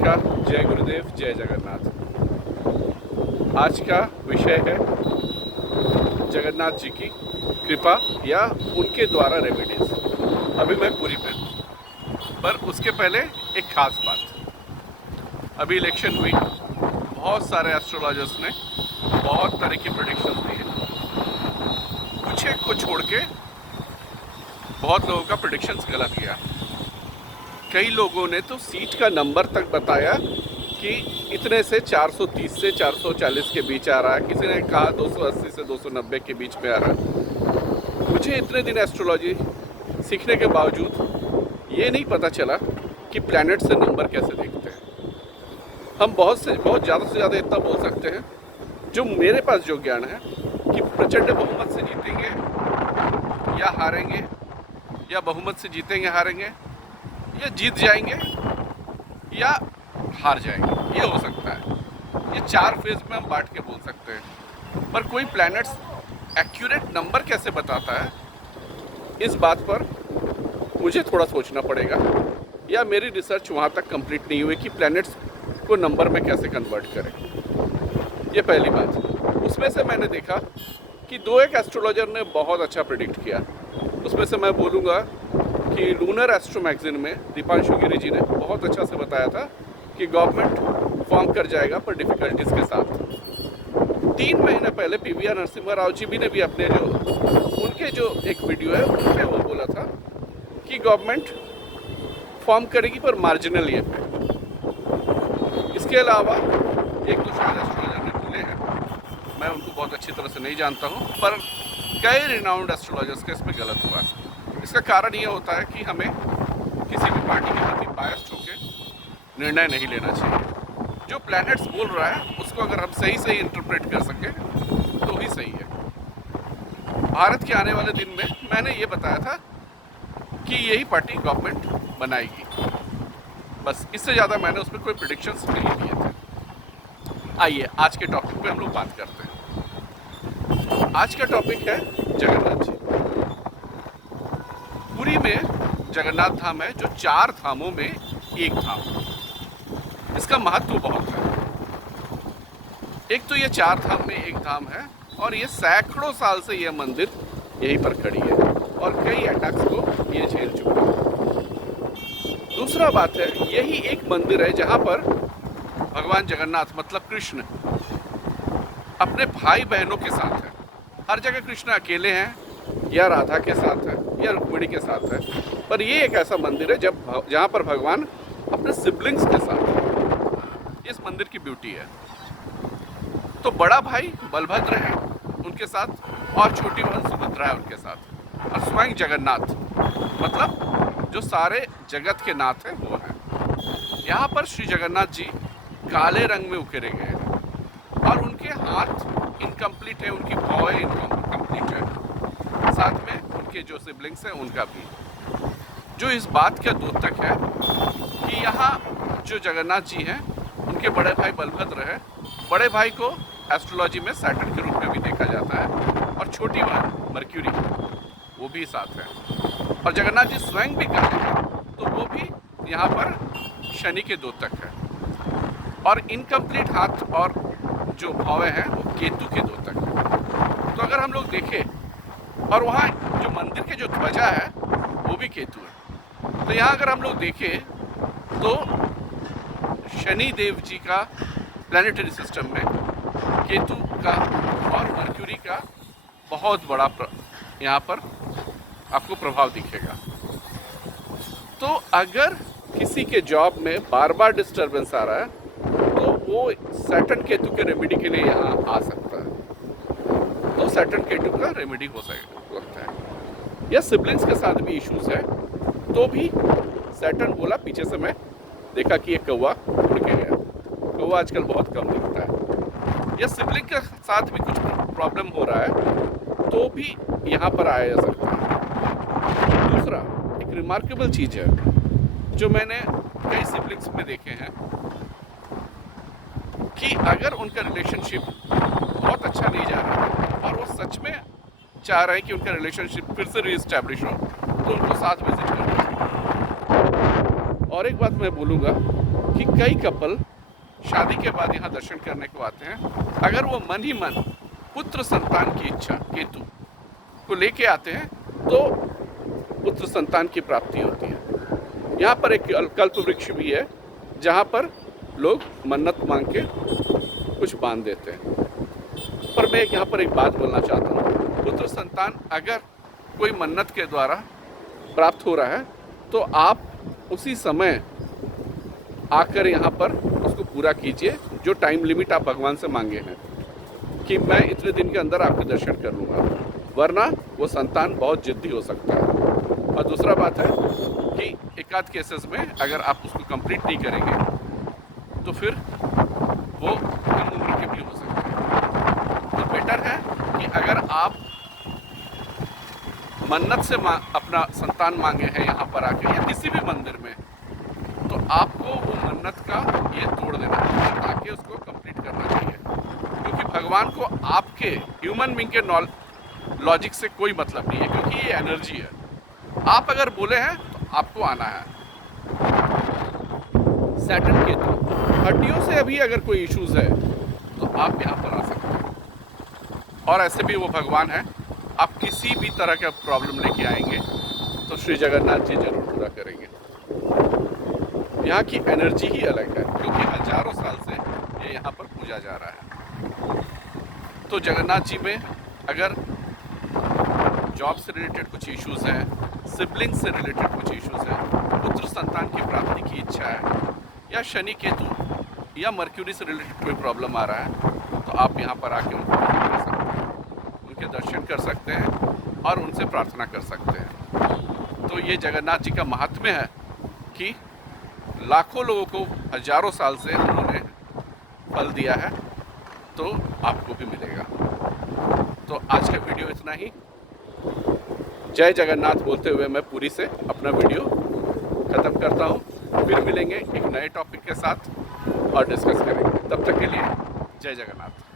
नमस्कार, जय गुरुदेव, जय जगन्नाथ। आज का विषय है जगन्नाथ जी की कृपा या उनके द्वारा रेमेडीज। अभी मैं पूरी पे हूँ, पर उसके पहले एक खास बात। अभी इलेक्शन हुई, बहुत सारे एस्ट्रोलॉजर्स ने बहुत तरह की प्रेडिक्शंस दी है। कुछ एक को छोड़ के बहुत लोगों का प्रेडिक्शंस गलत गया। कई लोगों ने तो सीट का नंबर तक बताया कि इतने से 430 से 440 के बीच आ रहा है, किसी ने कहा 280 से 290 के बीच में आ रहा है। मुझे इतने दिन एस्ट्रोलॉजी सीखने के बावजूद ये नहीं पता चला कि प्लैनेट से नंबर कैसे देखते हैं। हम बहुत ज़्यादा से ज़्यादा इतना बोल सकते हैं, जो मेरे पास जो ज्ञान है, कि प्रचंड बहुमत से जीतेंगे या हारेंगे, या बहुमत से जीतेंगे हारेंगे, या जीत जाएंगे या हार जाएंगे। ये हो सकता है। ये 4 फेज में हम बांट के बोल सकते हैं। पर कोई प्लैनेट्स एक्यूरेट नंबर कैसे बताता है, इस बात पर मुझे थोड़ा सोचना पड़ेगा, या मेरी रिसर्च वहाँ तक कंप्लीट नहीं हुई कि प्लैनेट्स को नंबर में कैसे कन्वर्ट करें। ये पहली बात। उसमें से मैंने देखा कि एक एस्ट्रोलॉजर ने बहुत अच्छा प्रेडिक्ट किया। उसमें से मैं बोलूँगा कि लूनर एस्ट्रो मैगजीन में दीपांशु गिरी जी ने बहुत अच्छा से बताया था कि गवर्नमेंट फॉर्म कर जाएगा, पर डिफ़िकल्टीज के साथ। 3 महीने पहले पीवीआर नरसिम्हा राव जी भी ने भी अपने उनके जो एक वीडियो है उनमें वो बोला था कि गवर्नमेंट फॉर्म करेगी, पर मार्जिनल ये पे। इसके अलावा एक दो शायद एस्ट्रोलॉजर ने बोले हैं, मैं उनको बहुत अच्छी तरह से नहीं जानता हूँ, पर कई रिनाउंड एस्ट्रोलॉजर्स का इसमें गलत हुआ। इसका कारण ये होता है कि हमें किसी भी पार्टी के प्रति बायस्ड होकर निर्णय नहीं लेना चाहिए। जो प्लैनेट्स बोल रहा है उसको अगर हम सही से इंटरप्रेट कर सकें तो ही सही है। भारत के आने वाले दिन में मैंने ये बताया था कि यही पार्टी गवर्नमेंट बनाएगी, बस। इससे ज़्यादा मैंने उसमें कोई प्रेडिक्शंस नहीं दिए थे। आइए आज के टॉपिक पे हम लोग बात करते हैं। आज का टॉपिक है जगन्नाथ जी। पुरी में जगन्नाथ धाम है, जो 4 धामों में एक धाम। इसका महत्व बहुत है। एक तो ये 4 धाम में एक धाम है, और ये सैकड़ों साल से यह मंदिर यहीं पर खड़ी है, और कई अटैक्स को ये झेल चुका है। दूसरा बात है, यही एक मंदिर है जहाँ पर भगवान जगन्नाथ मतलब कृष्ण अपने भाई बहनों के साथ है। हर जगह कृष्ण अकेले हैं, या राधा के साथ है, या रुक्मिणी के साथ है, पर ये एक ऐसा मंदिर है जहाँ पर भगवान अपने सिबलिंग्स के साथ है। इस मंदिर की ब्यूटी है। तो बड़ा भाई बलभद्र है उनके साथ, और छोटी बहन सुभद्रा है उनके साथ, और स्वयं जगन्नाथ मतलब जो सारे जगत के नाथ हैं वो है। यहाँ पर श्री जगन्नाथ जी काले रंग में उकेरे गए हैं, और उनके हाथ इनकम्प्लीट है, उनकी भौहें इनकम्प्लीट है, साथ में उनके जो सिबलिंग्स हैं उनका भी। जो इस बात का द्योतक है कि यहाँ जो जगन्नाथ जी हैं उनके बड़े भाई बलभद्र है। बड़े भाई को एस्ट्रोलॉजी में सैटर्न के रूप में भी देखा जाता है, और छोटी बहन मर्क्यूरी वो भी साथ है। और जगन्नाथ जी स्वयं भी काले हैं, तो वो भी यहाँ पर शनि के द्योतक है। और इनकम्प्लीट हाथ और जो भौवें हैं वो केतु के द्योतक है। तो अगर हम लोग देखें, और वहाँ जो मंदिर के जो ध्वजा है वो भी केतु है। तो यहाँ अगर हम लोग देखें तो शनि देव जी का प्लानिटरी सिस्टम में केतु का और मर्क्यूरी का बहुत बड़ा यहाँ पर आपको प्रभाव दिखेगा। तो अगर किसी के जॉब में बार बार डिस्टर्बेंस आ रहा है, तो वो सैटर्न केतु के रेमेडी के लिए यहाँ आ सकता है। तो सैटर्न केतु का रेमेडी हो सकता है। या सिबलिंग्स के साथ भी इश्यूज है, तो भी सैटर्न बोला। पीछे से मैं देखा कि एक कौवा उड़ के गया। कौवा आजकल बहुत कम दिखता है। या सिबलिंग के साथ भी कुछ प्रॉब्लम हो रहा है, तो भी यहाँ पर आया जा सकता है। दूसरा एक रिमार्केबल चीज़ है जो मैंने कई सिबलिंग्स में देखे हैं, कि अगर उनका रिलेशनशिप बहुत अच्छा नहीं जा रहा है, और वो सच में चाह रहे हैं कि उनका रिलेशनशिप फिर से रीएस्टैब्लिश हो, तो उनको साथ विजिट करना चाहिए। और एक बात मैं बोलूँगा कि कई कपल शादी के बाद यहाँ दर्शन करने को आते हैं, अगर वो मन ही मन पुत्र संतान की इच्छा केतु को लेके आते हैं तो पुत्र संतान की प्राप्ति होती है। यहाँ पर एक कल्प वृक्ष भी है जहाँ पर लोग मन्नत मांग के कुछ बांध देते हैं। पर मैं यहाँ पर एक बात बोलना चाहता हूँ, पुत्र संतान अगर कोई मन्नत के द्वारा प्राप्त हो रहा है तो आप उसी समय आकर यहाँ पर उसको पूरा कीजिए, जो टाइम लिमिट आप भगवान से मांगे हैं कि मैं इतने दिन के अंदर आपके दर्शन कर लूँगा, वरना वो संतान बहुत जिद्दी हो सकता है। और दूसरा बात है कि एकाध केसेस में अगर आप उसको कंप्लीट नहीं करेंगे तो फिर वो कम उम्र के भी हो सकते हैं। तो बेटर है कि अगर आप मन्नत से अपना संतान मांगे हैं यहाँ पर आके या किसी भी मंदिर में, तो आपको वो मन्नत का ये तोड़ देना चाहिए ताकि उसको कंप्लीट करना चाहिए, क्योंकि भगवान को आपके ह्यूमन बीइंग के लॉजिक से कोई मतलब नहीं है, क्योंकि ये एनर्जी है। आप अगर बोले हैं तो आपको आना है। सैटर्न केतु, हड्डियों से अभी अगर कोई इश्यूज है तो आप यहाँ पर आ सकते हैं, और ऐसे भी वो भगवान है, आप किसी भी तरह का प्रॉब्लम लेके आएंगे तो श्री जगन्नाथ जी जरूर पूरा करेंगे। यहाँ की एनर्जी ही अलग है, क्योंकि हजारों साल से ये यहाँ पर पूजा जा रहा है। तो जगन्नाथ जी में अगर जॉब से रिलेटेड कुछ इश्यूज हैं, सिबलिंग से रिलेटेड कुछ इश्यूज हैं, पुत्र संतान की प्राप्ति की इच्छा है, या शनि केतु या मर्क्यूरी से रिलेटेड कोई प्रॉब्लम आ रहा है, तो आप यहाँ पर आके उनको कर सकते हैं, उनके दर्शन कर सकते हैं और उनसे प्रार्थना कर सकते हैं। तो ये जगन्नाथ जी का महात्म्य है कि लाखों लोगों को हजारों साल से उन्होंने फल दिया है, तो आपको भी मिलेगा। तो आज का वीडियो इतना ही। जय जगन्नाथ बोलते हुए मैं पूरी से अपना वीडियो ख़त्म करता हूँ। फिर मिलेंगे एक नए टॉपिक के साथ और डिस्कस करेंगे। तब तक के लिए जय जगन्नाथ।